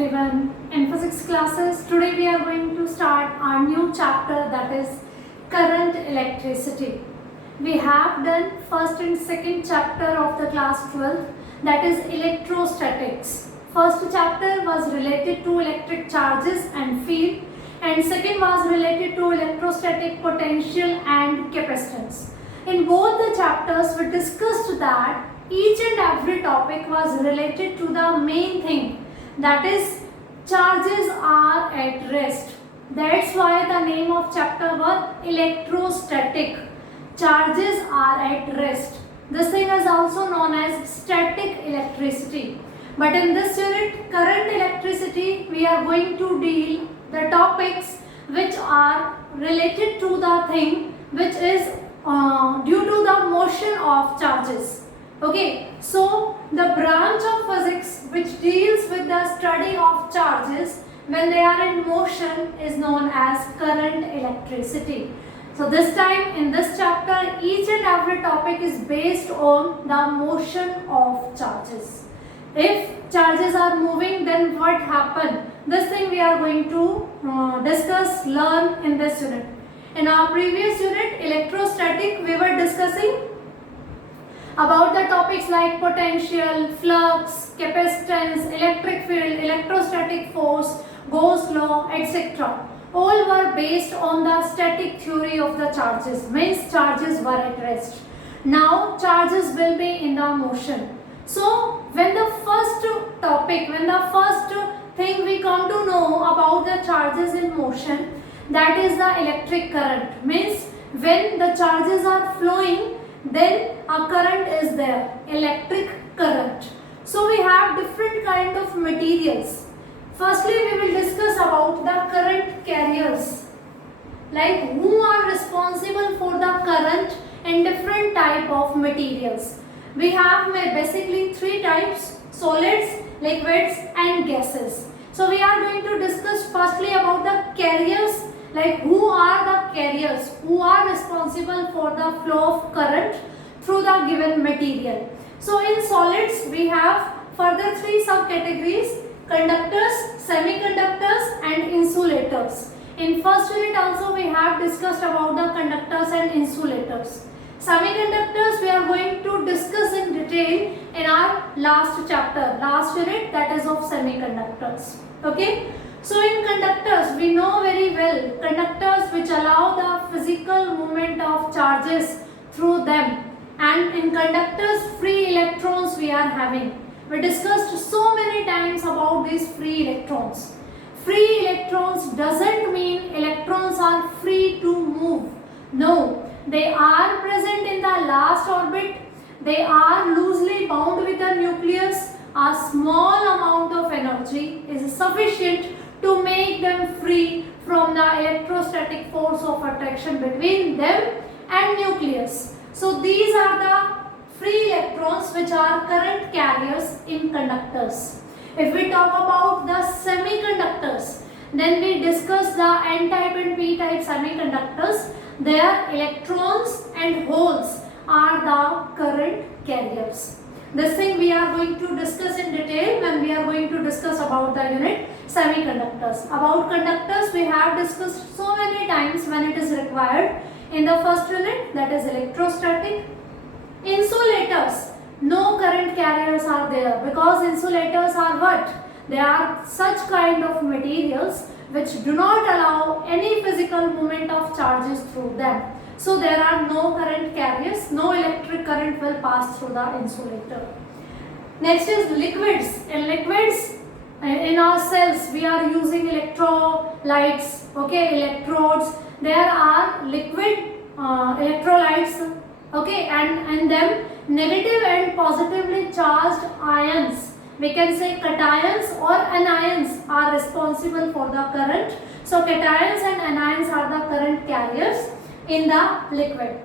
everyone. In physics classes, today we are going to start our new chapter, that is current electricity. We have done first and second chapter of the class 12, that is electrostatics. First chapter was related to electric charges and field, and second was related to electrostatic potential and capacitance. In both the chapters we discussed that each and every topic was related to the main thing, that is charges are at rest. That's why the name of chapter was electrostatic. Charges are at rest. This thing is also known as static electricity. But in this unit, current electricity, we are going to deal the topics which are related to the thing which is due to the motion of charges. Okay, so the branch of physics which deals with the study of charges when they are in motion is known as current electricity. So this time in this chapter, each and every topic is based on the motion of charges. If charges are moving, then what happens? This thing we are going to discuss, learn in this unit. In our previous unit, electrostatic, we were discussing about the topics like potential, flux, capacitance, electric field, electrostatic force, Gauss law, etc. All were based on the static theory of the charges, means charges were at rest. Now charges will be in the motion. So when the first topic, when the first thing we come to know about the charges in motion, that is the electric current, means when the charges are flowing, then a current is there, electric current. So we have different kind of materials. Firstly, we will discuss about the current carriers, like who are responsible for the current in different type of materials. We have basically three types: solids, liquids and gases. So we are going to discuss firstly about the carriers, like who are the carriers, who are responsible for the flow of current through the given material. So in solids we have further three subcategories: conductors, semiconductors and insulators. In first unit also we have discussed about the conductors and insulators. Semiconductors we are going to discuss in detail in our last chapter, last unit, that is of semiconductors. Okay. So in conductors, we know very well conductors which allow the physical movement of charges through them, and in conductors free electrons we are having. We discussed so many times about these free electrons. Free electrons doesn't mean electrons are free to move. No, they are present in the last orbit. They are loosely bound with the nucleus. A small amount of energy is sufficient to make them free from the electrostatic force of attraction between them and nucleus. So these are the free electrons which are current carriers in conductors. If we talk about the semiconductors, then we discuss the N-type and P-type semiconductors. Their electrons and holes are the current carriers. This thing we are going to discuss in detail when we are going to discuss about the unit semiconductors. About conductors we have discussed so many times when it is required in the first unit, that is electrostatic. Insulators, no current carriers are there, because insulators are what? They are such kind of materials which do not allow any physical movement of charges through them. So there are no current carriers, no electric current will pass through the insulator. Next is liquids. In liquids, in our cells we are using electrolytes, okay, electrodes. There are liquid electrolytes, okay, and in them negative and positively charged ions, we can say cations or anions, are responsible for the current. So cations and anions are the current carriers in the liquid.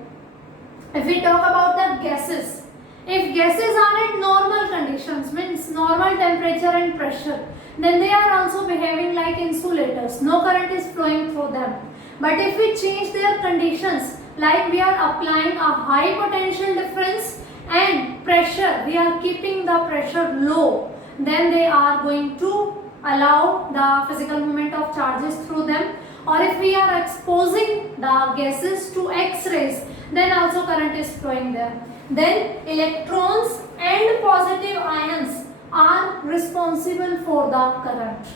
If we talk about the gases, if gases are at normal conditions, means normal temperature and pressure, then they are also behaving like insulators. No current is flowing through them. But if we change their conditions, like we are applying a high potential difference and pressure, we are keeping the pressure low, then they are going to allow the physical movement of charges through them, or if we are exposing the gases to X-rays, then also current is flowing there. Then electrons and positive ions are responsible for the current.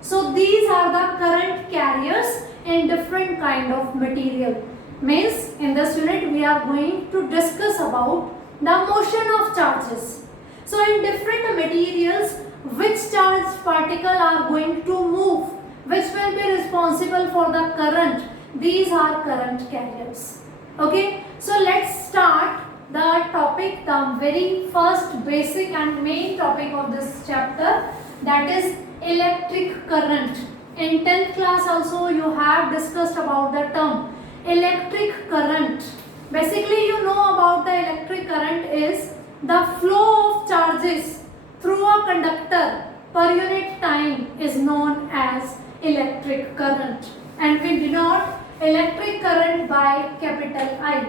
So these are the current carriers in different kind of material. Means in this unit we are going to discuss about the motion of charges. So in different materials, which charged particle are going to move, which will be responsible for the current, these are current carriers. Okay, so let's start the topic, the very first basic and main topic of this chapter, that is electric current. In 10th class also you have discussed about the term electric current. Basically you know about the electric current is the flow of charges through a conductor per unit time is known as electric current, and we denote electric current by capital I.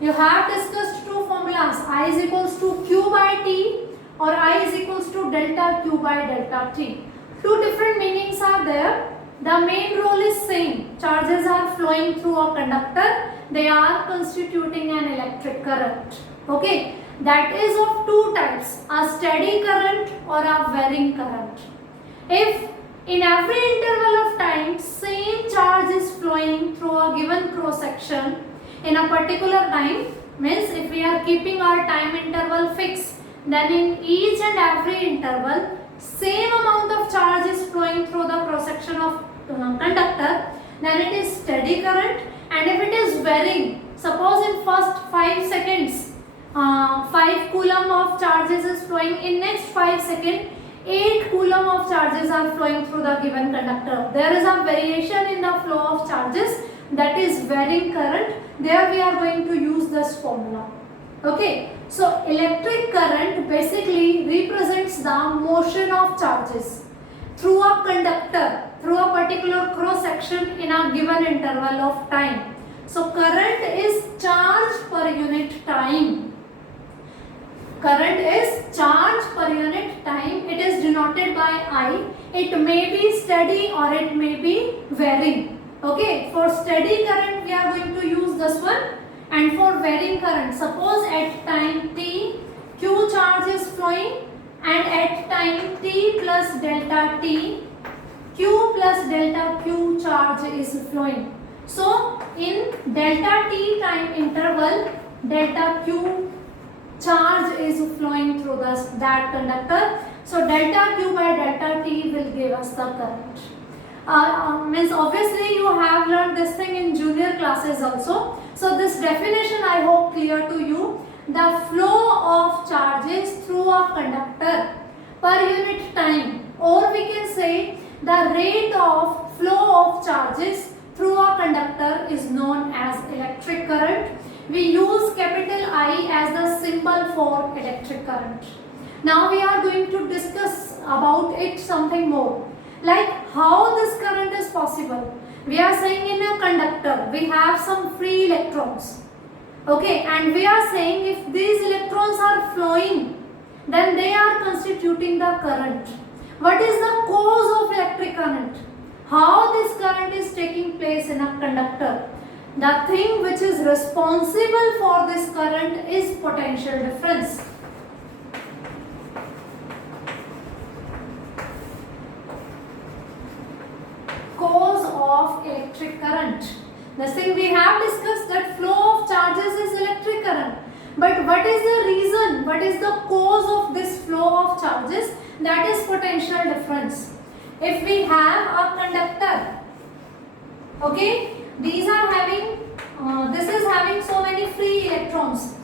You have discussed two formulas, I is equals to Q by T or I is equals to delta Q by delta T. Two different meanings are there. The main role is same. Charges are flowing through a conductor. They are constituting an electric current. Okay. That is of two types, a steady current or a varying current. If in every interval of time same charge is flowing through a given cross section in a particular time, means if we are keeping our time interval fixed, then in each and every interval same amount of charge is flowing through the cross section of conductor, then it is steady current. And if it is varying, suppose in first 5 seconds 5 coulomb of charges is flowing, in next 5 seconds 8 coulomb of charges are flowing through the given conductor. There is a variation in the flow of charges, that is varying current. There we are going to use this formula. Okay, so electric current basically represents the motion of charges through a conductor, through a particular cross section in a given interval of time. So current is charge per unit time. Current is charge per unit time. It is denoted by I. It may be steady or it may be varying. Okay, for steady current we are going to use this one, and for varying current, suppose at time t Q charge is flowing, and at time t plus delta t Q plus delta Q charge is flowing. So in delta t time interval, delta Q charge is flowing through that conductor. So delta Q by delta T will give us the current. Means obviously you have learned this thing in junior classes also. So this definition I hope clear to you. The flow of charges through a conductor per unit time, or we can say the rate of flow of charges through a conductor is known as electric current. We use capital I as the symbol for electric current. Now we are going to discuss about it something more, like how this current is possible. We are saying in a conductor we have some free electrons. Okay, and we are saying if these electrons are flowing, then they are constituting the current. What is the cause of electric current? How this current is taking place in a conductor? The thing which is responsible for this current is potential difference. Cause of electric current. The thing we have discussed, that flow of charges is electric current. But what is the reason? What is the cause of this flow of charges? That is potential difference. If we have a conductor, okay, these are having, this is having so many free electrons.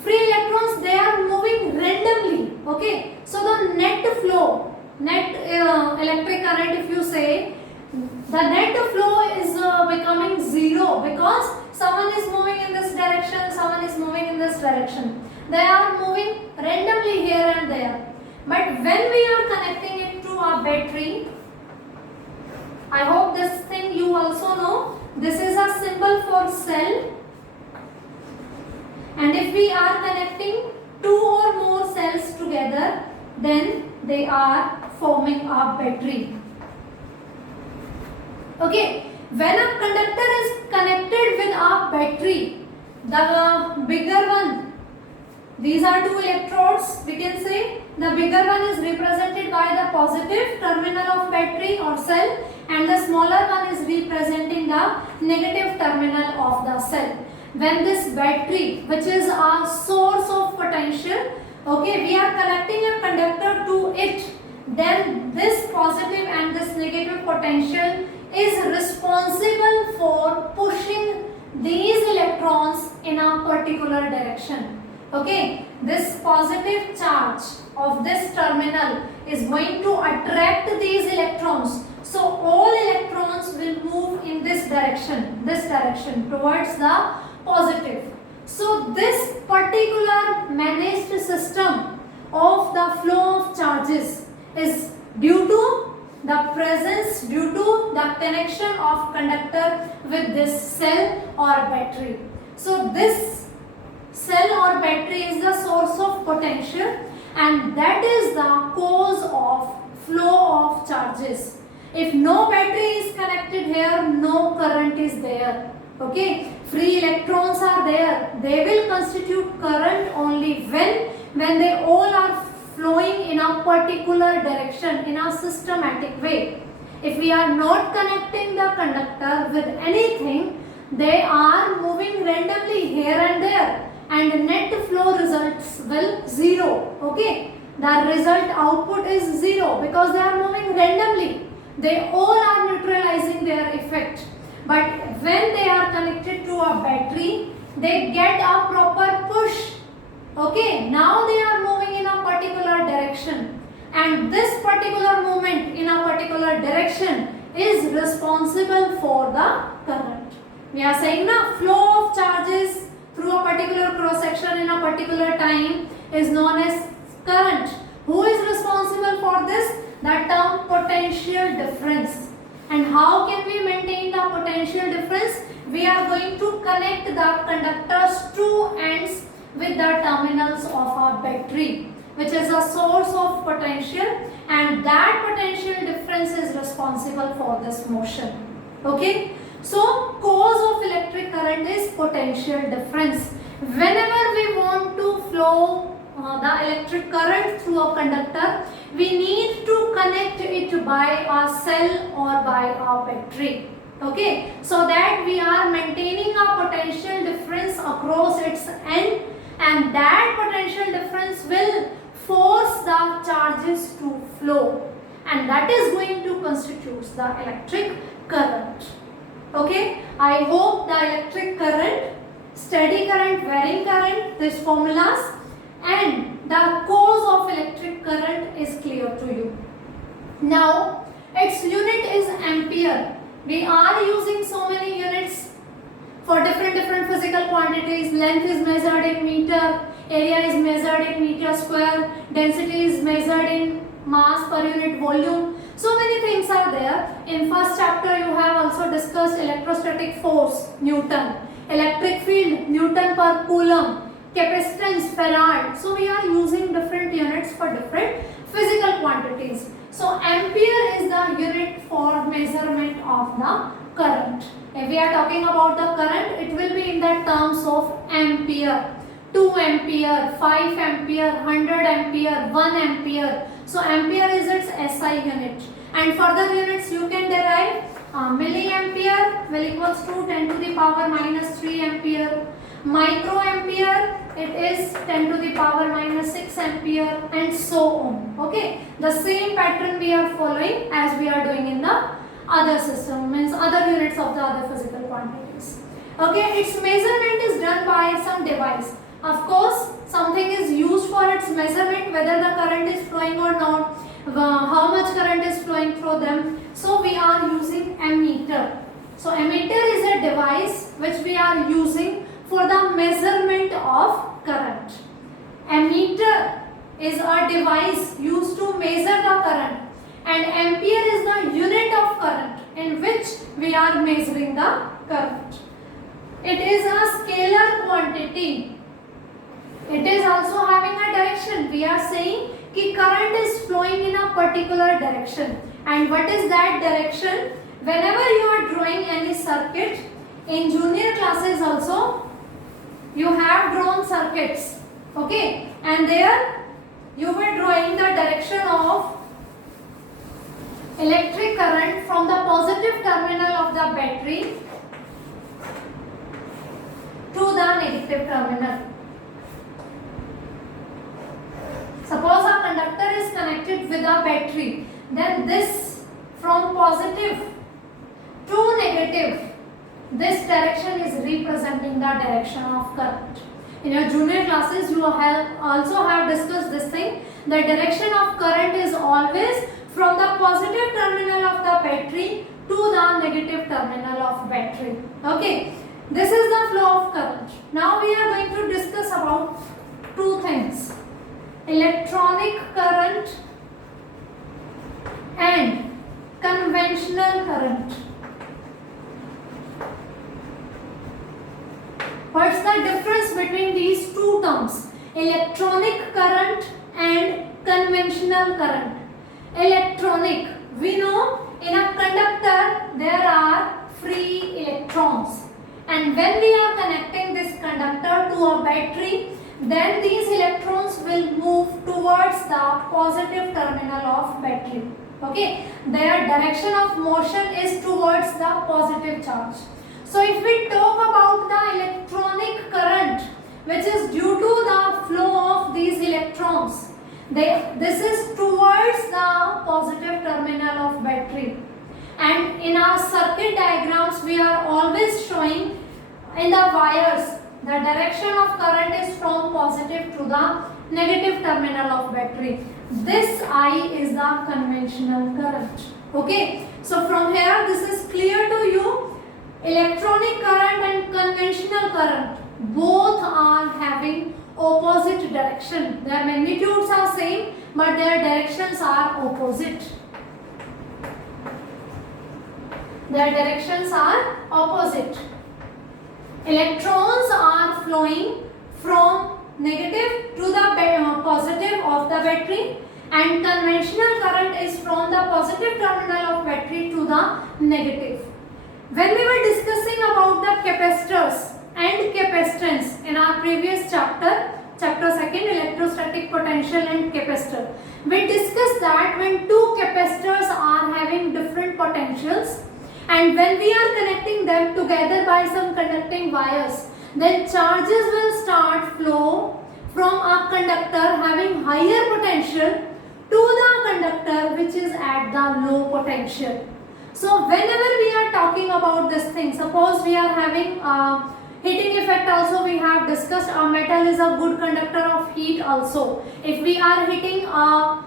Free electrons, they are moving randomly, okay. So the net flow, net electric current, if you say, the net flow is becoming zero because someone is moving in this direction, someone is moving in this direction. They are moving randomly here and there. But when we are connecting it to a battery, I hope this thing you also know, this is a symbol for cell. And if we are connecting two or more cells together, then they are forming a battery. Okay, when a conductor is connected with a battery, the bigger one, these are two electrodes, we can say the bigger one is represented by the positive terminal of battery or cell, and the smaller one is representing the negative terminal of the cell. When this battery, which is a source of potential, okay, we are connecting a conductor to it, then this positive and this negative potential is responsible for pushing these electrons in a particular direction. Okay, this positive charge of this terminal is going to attract these electrons. So all electrons will move in this direction towards the positive. So this particular managed system of the flow of charges is due to the presence, due to the connection of conductor with this cell or battery. So this cell or battery is the source of potential, and that is the cause of flow of charges. If no battery is connected here, no current is there. Okay, free electrons are there. They will constitute current only when they all are flowing in a particular direction in a systematic way. If we are not connecting the conductor with anything, they are moving randomly here and there, and net flow results will zero. Okay, the result output is zero because they are moving randomly. They all are neutralizing their effect. But when they are connected to a battery, they get a proper push. Okay, now they are moving in a particular direction, and this particular movement in a particular direction is responsible for the current. We are saying now flow of charges through a particular cross section in a particular time is known as current. Who is responsible for this? The term potential difference. And how can we maintain the potential difference? We are going to connect the conductor's two ends with the terminals of our battery, which is a source of potential, and that potential difference is responsible for this motion. Okay, so cause of electric current is potential difference. Whenever we want to flow the electric current through a conductor, we need to connect it by a cell or by a battery. Okay, so that we are maintaining a potential difference across its end, and that potential difference will force the charges to flow, and that is going to constitute the electric current. Okay, I hope the electric current, steady current, varying current, these formulas and the cause of electric current is clear to you. Now its unit is ampere. We are using so many units for different physical quantities. Length is measured in meter, area is measured in meter square, density is measured in mass per unit volume. So many things are there. In first chapter you have also discussed electrostatic force, Newton, electric field, Newton per coulomb, capacitance, farad. So we are using different units for different physical quantities. So ampere is the unit for measurement of the current. If we are talking about the current, it will be in the terms of ampere, 2 ampere, 5 ampere, 100 ampere, 1 ampere. So ampere is its SI unit. And further units you can derive. Milliampere will equals to 10 to the power minus 3 ampere. Microampere, it is 10 to the power minus 6 ampere, and so on. Okay, the same pattern we are following as we are doing in the other system, means other units of the other physical quantities. Okay, its measurement is done by some device. Of course, something is used for its measurement, whether the current is flowing or not, how much current is flowing through them. So we are using ammeter. So ammeter is a device which we are using for the measurement of current. Ammeter is a device used to measure the current, and ampere is the unit of current in which we are measuring the current. It is a scalar quantity. It is also having a direction. We are saying कि current is flowing in a a particular direction. And what is that direction? Whenever you are drawing any circuit, in junior classes also, you have drawn circuits, okay, and there you were drawing the direction of electric current from the positive terminal of the battery to the negative terminal. Suppose a conductor is connected with a battery, then this from positive to negative, this direction is representing the direction of current. In your junior classes, you also have discussed this thing. The direction of current is always from the positive terminal of the battery to the negative terminal of battery. Okay, this is the flow of current. Now we are going to discuss about two things: electronic current and conventional current. What's the difference between these two terms? Electronic current and conventional current. Electronic, we know in a conductor there are free electrons, and when we are connecting this conductor to a battery, then these electrons will move towards the positive terminal of battery. Okay, their direction of motion is towards the positive charge. So if we talk about the electronic current, which is due to the flow of these electrons, this is towards the positive terminal of battery. And in our circuit diagrams, we are always showing in the wires, the direction of current is from positive to the negative terminal of battery. This I is the conventional current. Okay, so from here this is clear to you. Electronic current and conventional current both are having opposite direction. Their magnitudes are same, but their directions are opposite. Their directions are opposite. Electrons are flowing from negative to the positive of the battery, and conventional current is from the positive terminal of battery to the negative. When we were discussing about the capacitors and capacitance in our previous chapter 2, electrostatic potential and capacitor, we discussed that when two capacitors are having different potentials, and when we are connecting them together by some conducting wires, then charges will start flow from a conductor having higher potential to the conductor which is at the low potential. So whenever we are talking about this thing, suppose we are having heating effect also, we have discussed a metal is a good conductor of heat also. If we are hitting a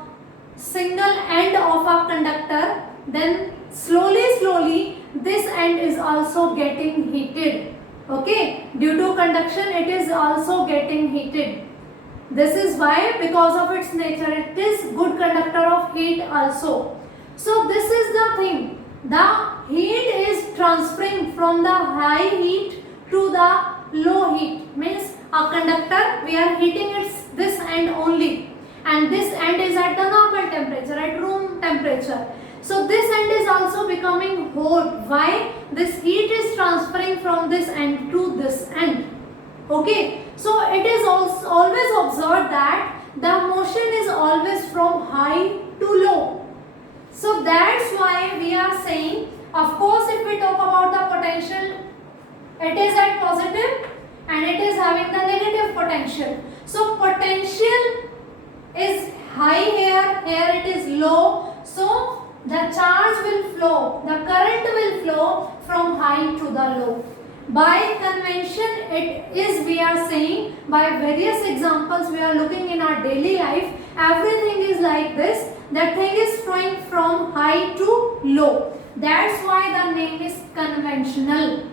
single end of a conductor, then slowly this end is also getting heated. Okay, due to conduction it is also getting heated. This is why, because of its nature, it is good conductor of heat also. So this is the thing. The heat is transferring from the high heat to the low heat. Means a conductor, we are heating this end only, and this end is at the normal temperature, at room temperature. So this end is also becoming hot. Why? This heat is transferring from this end to this end. Okay. So it is also always observed that the motion is always from high to low. So that's why we are saying, of course, if we talk about the potential, it is at positive and it is having the negative potential. So potential is high here, here it is low. So the charge will flow, the current will flow from high to the low. By convention, it is, we are saying, by various examples we are looking in our daily life, everything is like this. That thing is flowing from high to low. That's why the name is conventional.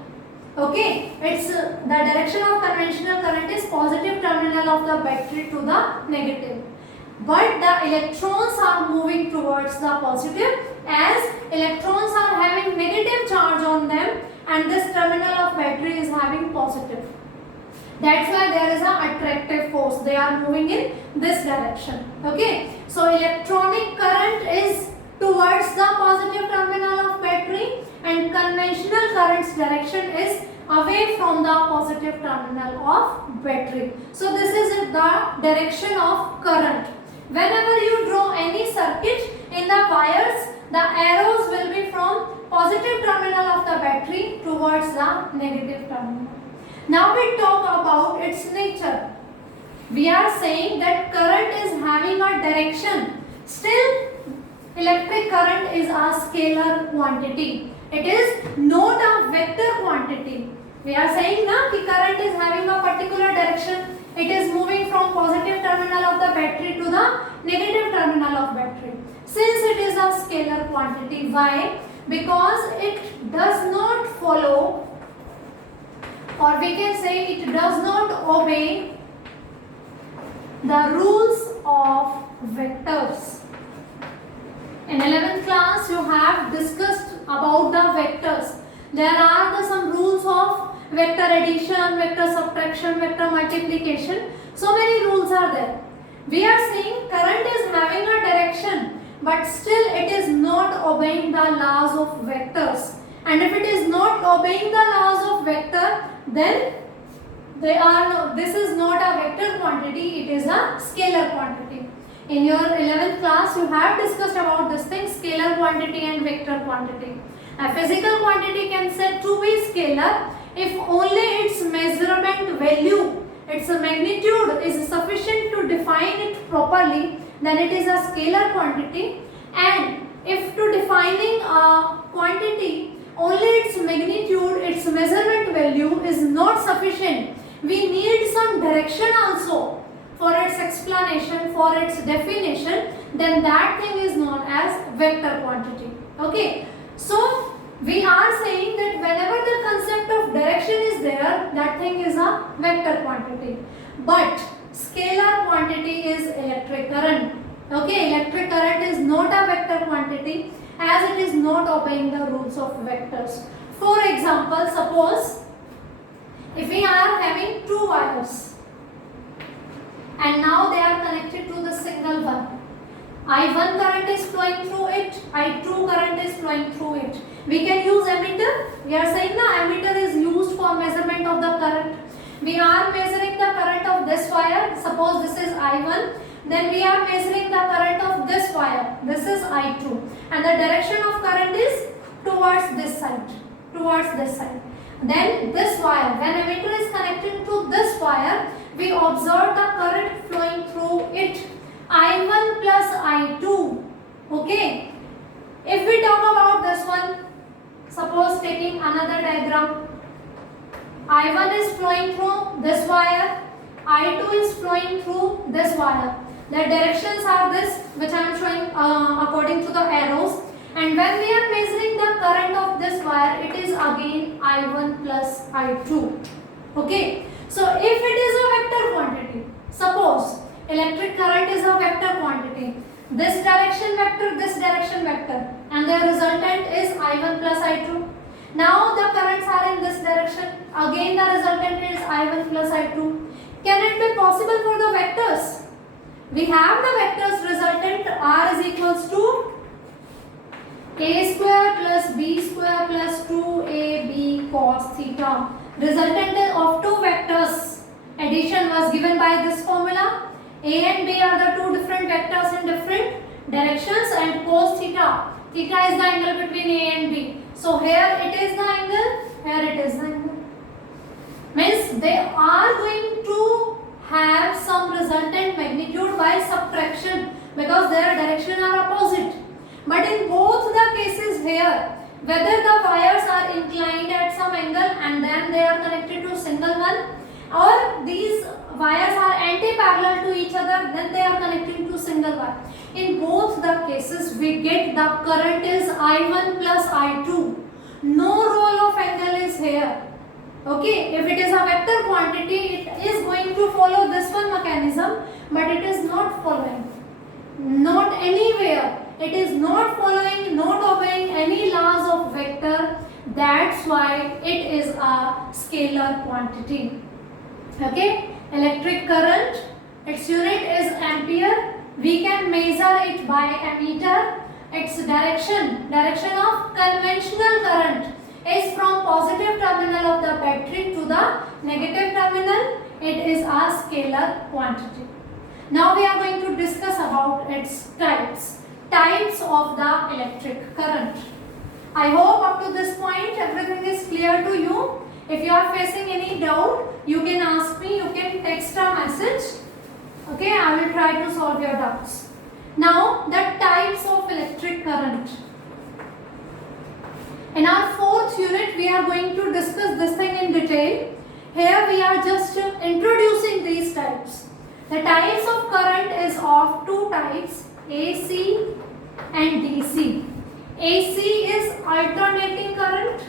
Okay, it's the direction of conventional current is positive terminal of the battery to the negative. But the electrons are moving towards the positive, as electrons are having negative charge on them, and this terminal of battery is having positive. That's why there is an attractive force. They are moving in this direction. Okay. So electronic current is towards the positive terminal of battery, and conventional current's direction is away from the positive terminal of battery. So this is the direction of current. Whenever you draw any circuit in the wires, the arrows will be from positive terminal of the battery towards the negative terminal. Now we talk about its nature. We are saying that current is having a direction. Still, electric current is a scalar quantity. It is not a vector quantity. We are saying now that current is having a particular direction. It is moving from positive terminal of the battery to the negative terminal of battery. Since it is a scalar quantity, why? Because it does not follow, or we can say it does not obey the rules of vectors. In 11th class, you have discussed about the vectors. There are some rules of vector addition, vector subtraction, vector multiplication. So many rules are there. We are saying current is having a direction, but still it is not obeying the laws of vectors. And if it is not obeying the laws of vector, then this is not a vector quantity, it is a scalar quantity. In your 11th class, you have discussed about this thing, scalar quantity and vector quantity. A physical quantity can said to be scalar if only its measurement value, its magnitude is sufficient to define it properly, then it is a scalar quantity. And if to defining a quantity, only its magnitude, its measurement value is not sufficient, we need some direction also for its explanation, for its definition, then that thing is known as vector quantity. Okay. So we are saying that whenever the concept of direction is there, that thing is a vector quantity. But scalar quantity is electric current. Okay, electric current is not a vector quantity as it is not obeying the rules of vectors. For example, suppose if we are having two wires and now they are connected to the single one. I1 current is flowing through it, I2 current is flowing through it. We can use ammeter. We are saying now ammeter is used for measurement of the current. We are measuring the current of this wire. Suppose this is I1. Then we are measuring the current of this wire. This is I2. And the direction of current is towards this side. Towards this side. Then this wire, when ammeter is connected to this wire, we observe the current flowing through it. I1 plus I2. Okay. If we talk about this one, suppose taking another diagram. I1 is flowing through this wire. I2 is flowing through this wire. The directions are this, which I am showing according to the arrows. And when we are measuring the current of this wire, it is again I1 plus I2. Okay. So if it is a vector quantity, suppose electric current is a vector quantity. This direction vector, and the resultant is I1 plus I2. Now the currents are in this direction. Again the resultant is I1 plus I2. Can it be possible for the vectors? We have the vectors resultant R is equals to A square plus B square plus 2AB cos theta. Resultant of two vectors. Addition was given by this formula. A and B are the two different vectors in different directions, and cos theta. Theta is the angle between A and B. So here it is the angle, here it is the angle. Means they are going to have some resultant magnitude by subtraction because their direction are opposite. But in both the cases here, whether the wires are inclined at some angle and then they are connected to single one, or these wires are anti-parallel to each other, then they are connecting to single wire. In both the cases, we get the current is I1 plus I2. No role of angle is here. Okay, if it is a vector quantity, it is going to follow this one mechanism, but it is not following. Not anywhere. It is not following, not obeying any laws of vector. That's why it is a scalar quantity. Okay, electric current, its unit is ampere. We can measure it by ammeter. Its direction of conventional current is from positive terminal of the battery to the negative terminal. It is a scalar quantity. Now we are going to discuss about its types of the electric current. I hope up to this point everything is clear to you. If you are facing any doubt, you can ask me, you can text a message. Okay, I will try to solve your doubts. Now, the types of electric current. In our fourth unit, we are going to discuss this thing in detail. Here we are just introducing these types. The types of current is of two types, AC and DC. AC is alternating current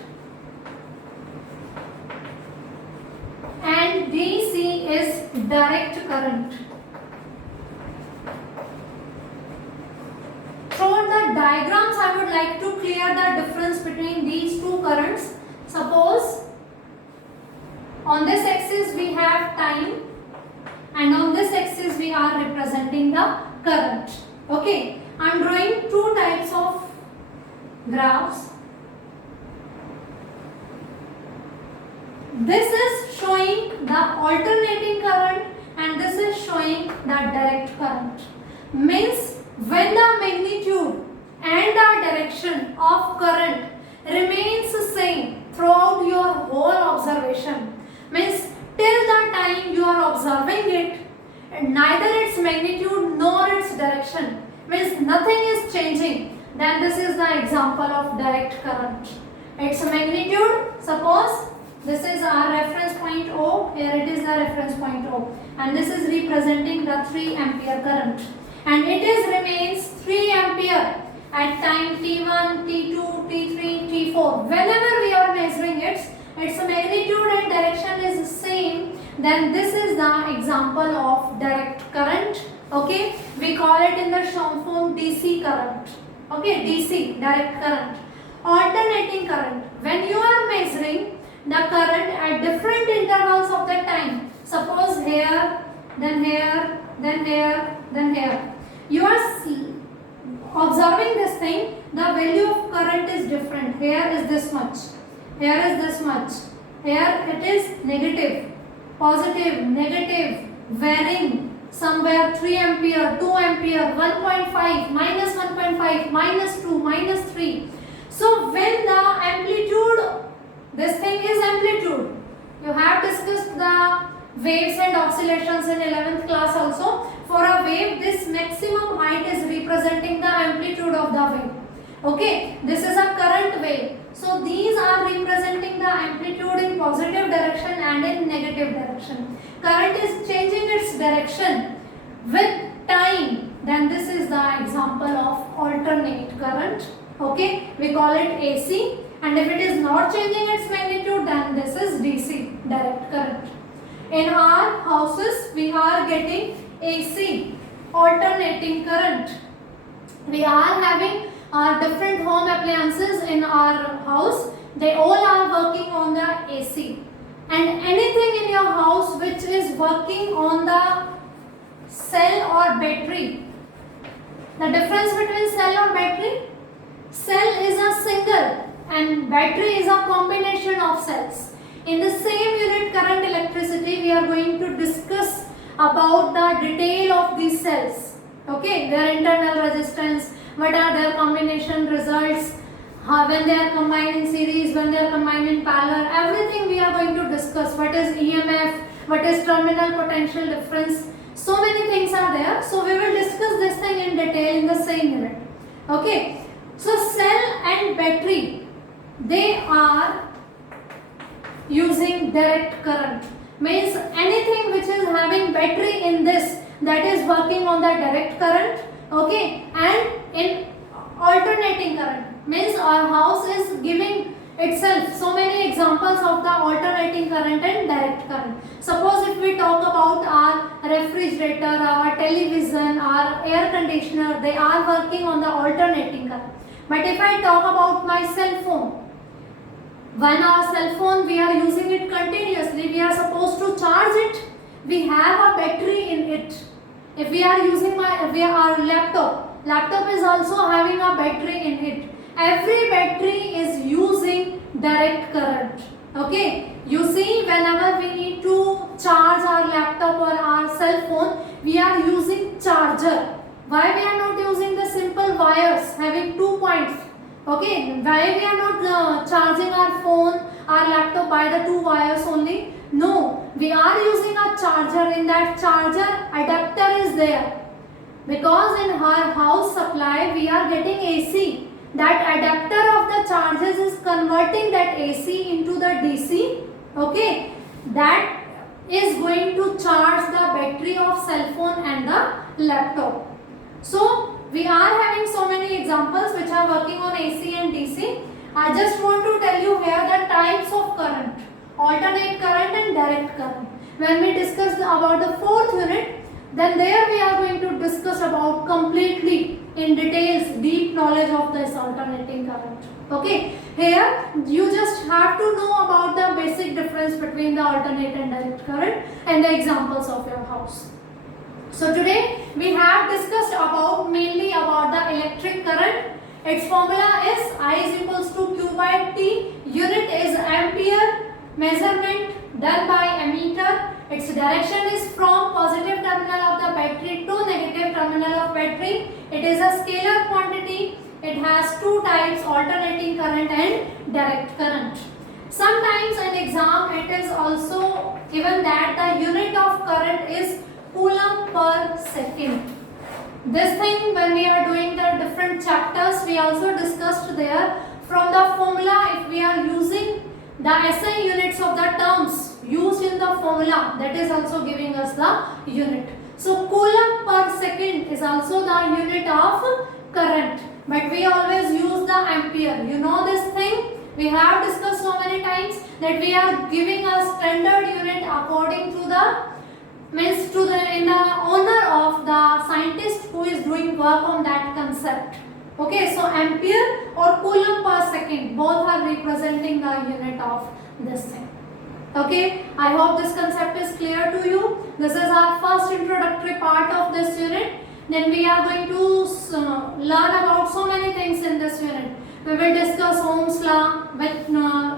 and DC is direct current. Through the diagrams, I would like to clear the difference between these two currents. Suppose on this axis we have time and on this axis we are representing the current. Okay, I am drawing two types of graphs. This is showing the alternating current and this is showing the direct current. Means when the magnitude and the direction of current remains same throughout your whole observation, means till the time you are observing it, neither its magnitude nor its direction, means nothing is changing, then this is the example of direct current. Its magnitude, suppose this is our reference point O, here it is the reference point O, and this is representing the 3 ampere current, and it is remains 3 ampere at time t1, t2, t3, t4. Whenever we are measuring its magnitude and direction is same, then this is the example of direct current. Okay, we call it in the short form DC current. Okay, DC, direct current. Alternating current, when you are measuring the current at different intervals of the time, suppose here, then here, then here, then here, you are observing this thing, the value of current is different. Here is this much, here is this much, here it is negative, positive, negative, varying, somewhere 3 ampere, 2 ampere, 1.5, minus 1.5, minus 2, minus 3. So when the amplitude, this thing is amplitude. You have discussed the waves and oscillations in 11th class also. For a wave, this maximum height is representing the amplitude of the wave. Okay, this is a current wave. So these are representing the amplitude in positive direction and in negative direction. Current is changing its direction with time. Then this is the example of alternate current. Okay, we call it AC. And if it is not changing its magnitude, then this is DC, direct current. In our houses, we are getting AC, alternating current. We are having our different home appliances in our house. They all are working on the AC. And anything in your house which is working on the cell or battery. The difference between cell or battery? Cell is a single and battery is a combination of cells. In the same unit current electricity, we are going to discuss about the detail of these cells. Okay, their internal resistance, what are their combination results, when they are combined in series, when they are combined in parallel, everything we are going to discuss. What is EMF, what is terminal potential difference, so many things are there. So we will discuss this thing in detail in the same unit. Okay, so cell and battery, they are using direct current. Means anything which is having battery in this, that is working on the direct current. Okay, and in alternating current, means our house is giving itself so many examples of the alternating current and direct current. Suppose if we talk about our refrigerator, our television, our air conditioner, they are working on the alternating current. But if I talk about my cell phone, When our cell phone, we are using it continuously, we are supposed to charge it. We have a battery in it. If we are using our laptop is also having a battery in it. Every battery is using direct current. Okay, you see, whenever we need to charge our laptop or our cell phone, we are using charger. Why we are not using the simple wires having 2 points? Okay, why we are not charging our phone, our laptop by the 2 wires only? No, we are using a charger. In that charger, adapter is there. Because in our house supply, we are getting AC. That adapter of the charges is converting that AC into the DC. Okay, that is going to charge the battery of cell phone and the laptop. So we are having so many examples which are working on AC and DC. I just want to tell you here the types of current: alternate current and direct current. When we discuss about the 4th unit, then there we are going to discuss about completely in details, deep knowledge of this alternating current. Okay, here you just have to know about the basic difference between the alternate and direct current and the examples of your house. So today we have discussed about mainly about the electric current. Its formula is I is equals to Q by T. Unit is ampere. Measurement done by ammeter. Its direction is from positive terminal of the battery to negative terminal of battery. It is a scalar quantity. It has 2 types: alternating current and direct current. Sometimes in exam it is also given that the unit of current is coulomb per second. This thing, when we are doing the different chapters, we also discussed there. From the formula, if we are using the SI units of the terms used in the formula, that is also giving us the unit. So coulomb per second is also the unit of current, but we always use the ampere. You know this thing, we have discussed so many times that we are giving a standard unit according to the in the honor of the scientist who is doing work on that concept. Okay, so ampere or coulomb per second, both are representing the unit of this thing. Okay, I hope this concept is clear to you. This is our first introductory part of this unit. Then we are going to learn about so many things in this unit. We will discuss Ohm's law,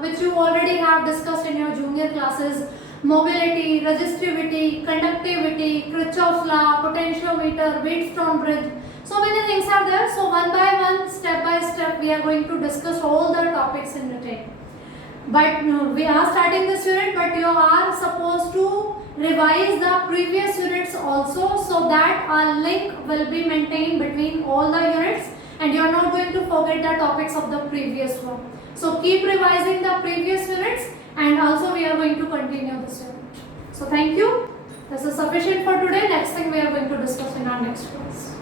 which you already have discussed in your junior classes. Mobility, resistivity, conductivity, Kirchhoff's law, potentiometer, Wheatstone bridge. So many things are there. So one by one, step by step, we are going to discuss all the topics in detail. But we are starting this unit, but you are supposed to revise the previous units also, so that a link will be maintained between all the units and you are not going to forget the topics of the previous one. So keep revising the previous units, and also we are going to continue this unit. So thank you. This is sufficient for today. Next thing we are going to discuss in our next class.